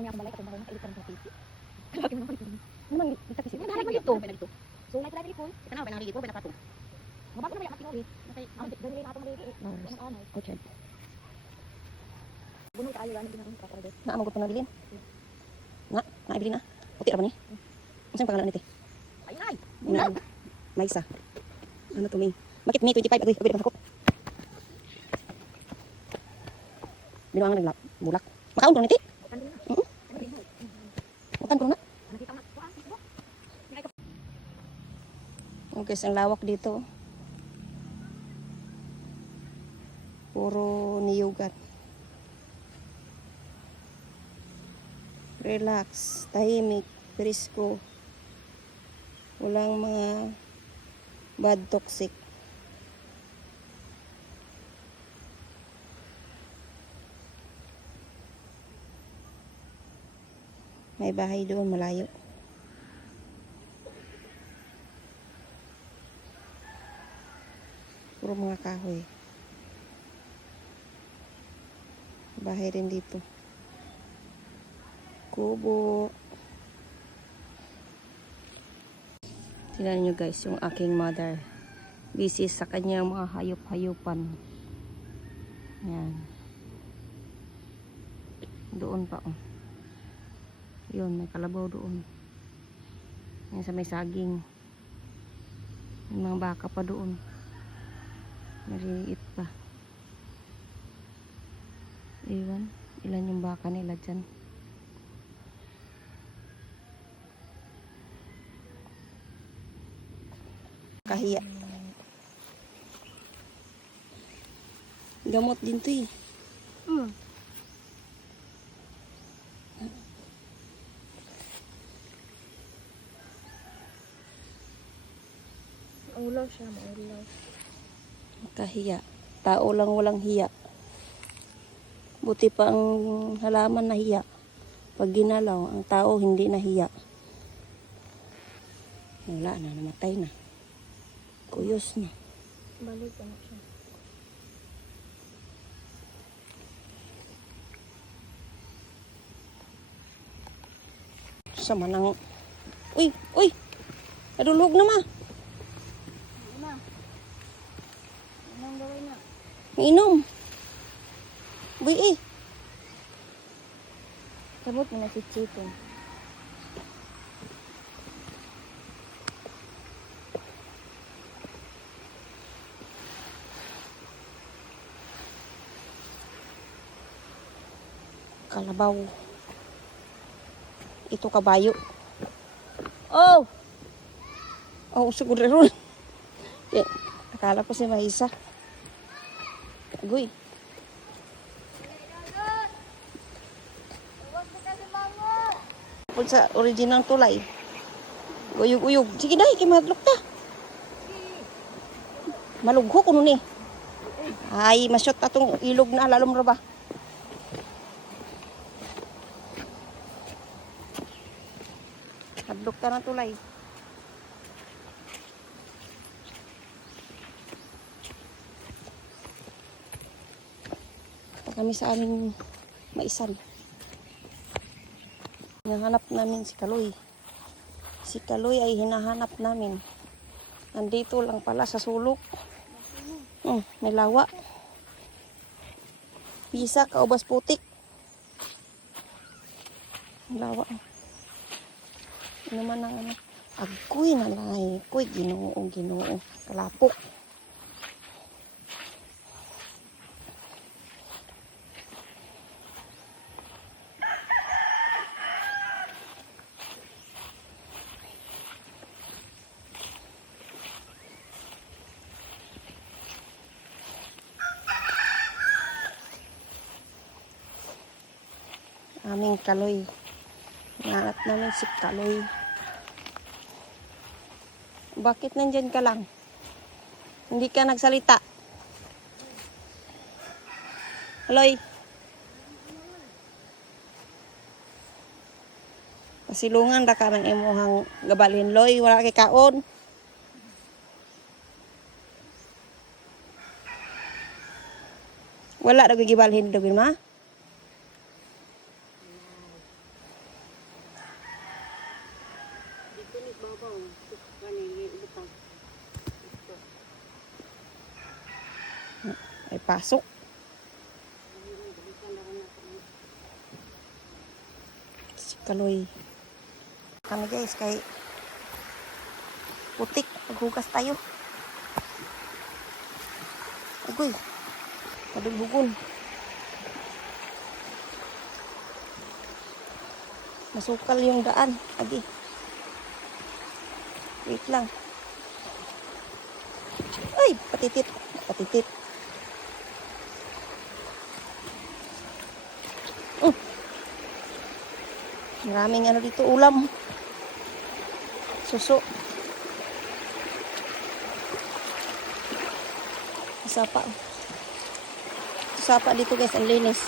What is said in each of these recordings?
Kung niya akong balay, katong marunong, ilit ka rin sa PC. Lagi mo naman ito. Ano man, nagtakis ito? Naharap man dito. So, may pala dito. Tanaw, ba nangigit po, ba nakatong? Mabago na ba yung matinuli? Ganun na itong maliliit. Okay. Bunong kaayo, gano'n din ako para dito. Naamagod pa nabilin? Naibilin na? Puti ra ba ni? Masang pangalan nito? Ay! May isa. Ano to, May? Makit May 25. Agoy na pasakot. Binuangan ng bulak. Makaon ko niti? Makan ko na. Okay, ang lawak dito. Puro niyugan. Relax, tahimik, presko. Walang mga bad toxic. May bahay doon malayo. Puro mga kahoy. Bahay rin dito. Kubo. Tingnan nyo guys, yung aking mother. Busy sa kanyang mga hayop-hayupan. Yan. Doon pa oh. Yun, may kalabaw doon. Yan sa may saging. Yung mga baka pa doon. Maliliit pa. Iwan, ilan yung baka nila dyan. Kahiya. Gamot din to eh. Maulaw siya, maulaw. Kahiya. Tao lang walang hiya. Buti pa ang halaman na hiya. Pag ginalaw, ang tao hindi nahiya. Wala na, namatay na. Kuyos na. Balik na siya. Sama nang... Uy! Uy! Nadulog na ma! Na. Anong gawin na? Mainom! Uy eh! Sabot mo na si Chito. Kalabaw. Ito kabayo. Oh! Oh, siguro ron. Okay. Akala ko si Maisa. Agoy. Sa original tulay. Uyog-uyog. Sige dahi, kay madlok ta. Malugho ko nun eh. Ay, masyot atong ilog na lalom ra ba. Madlok ta na tulay. Kami sa aming maisan. Hinahanap namin si Kaloy. Si Kaloy ay hinahanap namin. Nandito lang pala sa sulok. May lawa. Bisa, kaubas putik. Lawa. Ano man ang ano. Agoy na lang ay. Agoy, ginoo. Kalapok. Aming Kaloy. Nanap namin si Kaloy. Bakit nandyan ka lang? Hindi ka nagsalita. Kaloy. Pasilungan ra ka ng imuhang gabalhin, Loy. Wala kay kaon. Wala na gibalhin, Dugin ma? May pasok. Si Kaloy. Kami guys, kay putik. Maghugas tayo. Agoy. Kadulbugon. Masukal yung daan. Agi. Wait lang. Ay, patitit. Patitit. Maraming ano dito, ulam. Suso. Sapa. Sapa dito guys, ang linis.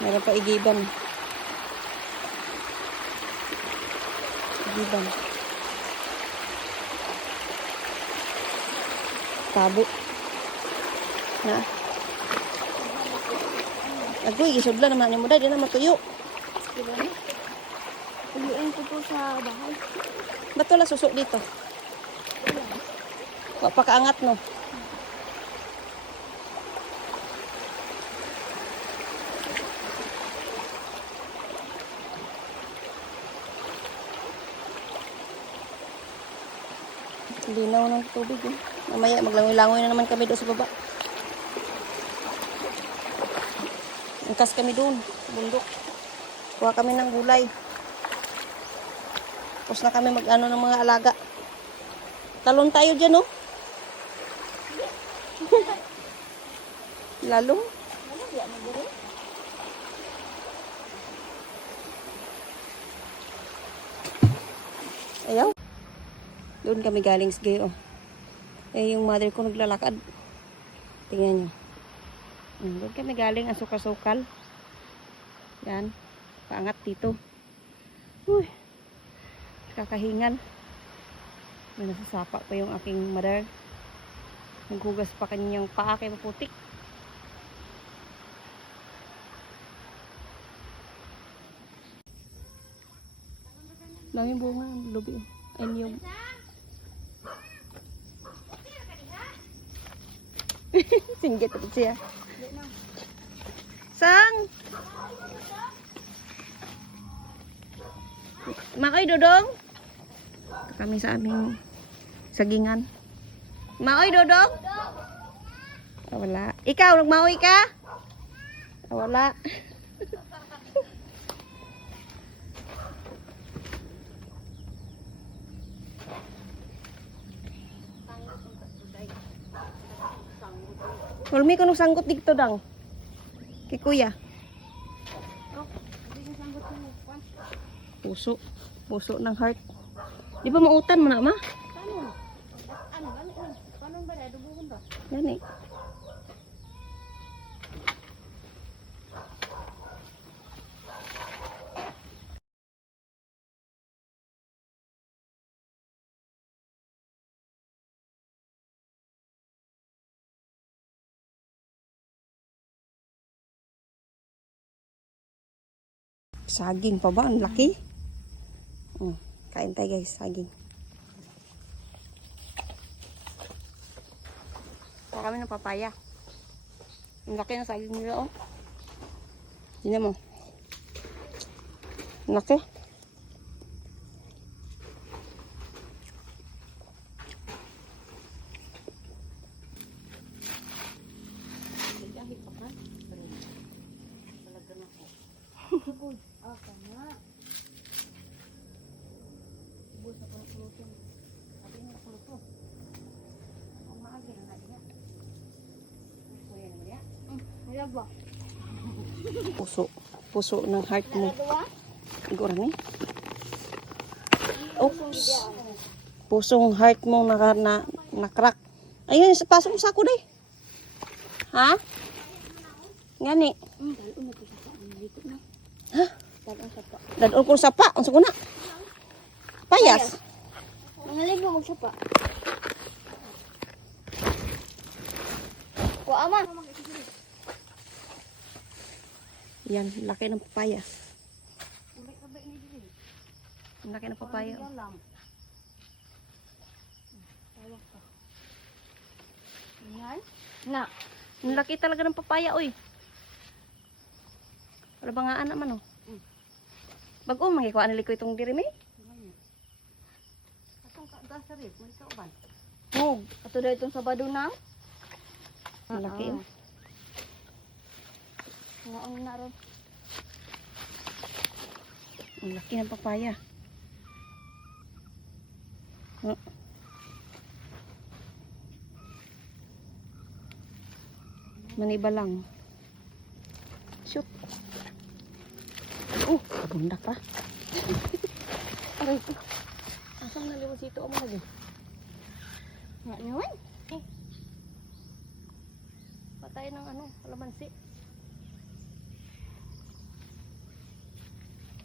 Mayroon pa igiban. Igiban. Tabo. Na. Agoy, gisudla naman ni mo dahil, di na matuyo. Tuyuin ko po sa bahay. Ba't wala susok dito? Wala pa kaangat no? Linaw ng tubig eh. Mamaya maglangoy-langoy na naman kami doon sa baba. Angkas kami doon sa bundok. Kuha kami ng gulay. Tapos na kami mag-ano ng mga alaga. Talon tayo dyan, no? Lalong? Ayaw. Doon kami galing sa gayo. Eh, yung mother ko naglalakad. Tingnan nyo. Doon kami galing, ang sukal-sukal. Yan. Paangat dito. Uy. Kakahingan. May nasasapa pa yung aking mother. Naghugas pa kanyang paa kay maputik. Daming bunga ang lubi. Ay, niyog. Singgit ito siya. Sang! Makoy, Dodong? Kami sa aming sagingan. Maoy, Dodong? Ah, wala. Ikaw, nagmaoy ka? Ah, wala. Hulmi ko nung sanggot dito dang. Kay kuya. Puso. Puso ng heart. Di ba mautan mo na, ma? Paano ba na? Dubuhon ba? Yan eh. Saging pa ba? Ang laki. Kain tayo guys, saging. Kuha kami ng papaya. Ang laki ng saging nila, oh. Tingnan mo. Ang laki. Ba? Puso. Puso ng heart mo. Siguro ni. Oops. Pusong heart mo na-crack. Ayun, pasok mo sa ako day. Ha? Ngani. Ha? Dadon kong sapa. Ang sako na. Payas. Mangaligo mo siya pa. Kuha ama. Yan, laki ng papaya. Ang laki ng papaya. Yan. Na. Ang laki talaga ng papaya, oy. Wala ba nga anak man, oh. Bago, magkikuha na liko itong dirimi. Atong kagasarip, may kauban. Oh, ato daw itong Sabado na. Ang laki, oh. Nga ang naroon. Ang laki ng papaya. Oh. Maniba lang. Shoot. Bundak pa. Aray ko. Asam na liwas ito mo lagi. Nga naman. Patay ng ano, kalamansi.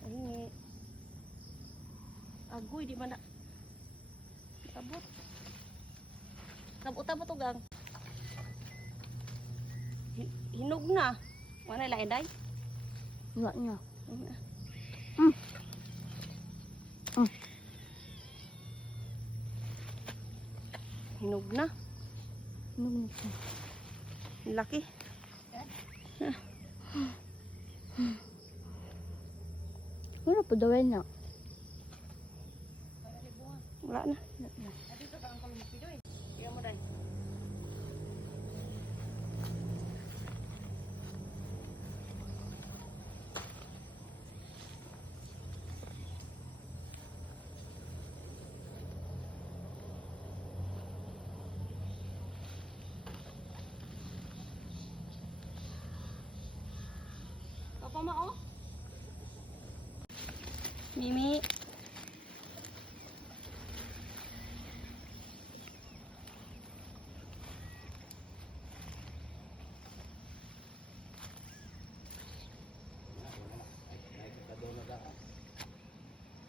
Ay, agoy, di ba na? Abot. Nabot-abot o gang. Hinog na. Wala lain day. Nga nga. Hinog na. Nung Laki. Wala po daw na. Wala na. Dito ka ang kalumpi doy. Tingnan mo day. Papa mo, oh. Mimi.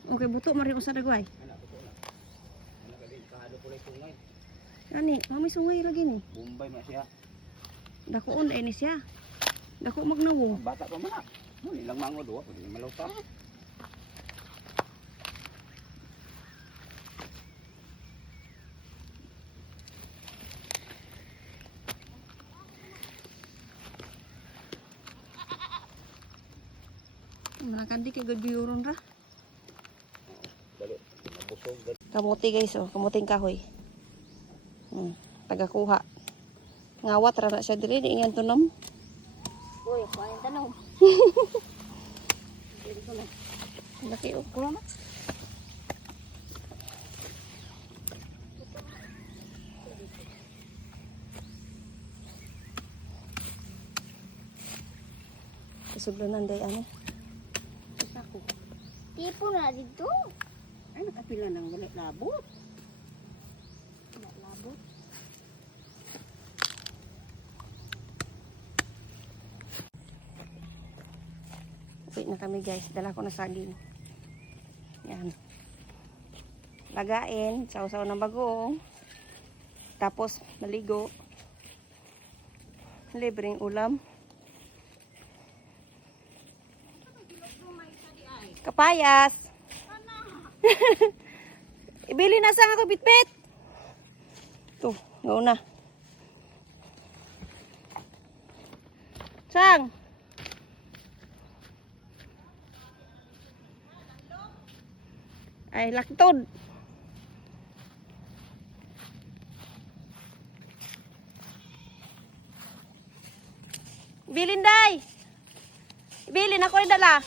Okay, buto mari usa dagway. Ani, mami sungay lagi ni. Bombay man siya. Dakoon ay ni siya. Dako magnawong. Bata pa man. Ilang mangod wa, pwede malawta. Nakandi kay gaguyuron ra. Dali, nabusog. Kamuti guys, oh, kamuting kahoy. Tagakuha. Ngawat ra na siya diri, di ingan tunom. Uy, kuhain tanong. Laki oh. Kuha na. Isuglanan day ano. Ako. Tipo na dito. Ay, nakapila ng wala labot. Labot. Uwi na kami guys, dala ko na saging. Yan. Lagain, sausaw ng bagoong. Tapos maligo. Libreng ulam. Kapayas. Ibili na sang ako bitbit. Tuh, ngauna. Sang. Ay, laktod. Bilin day. Bilin ako yung dala.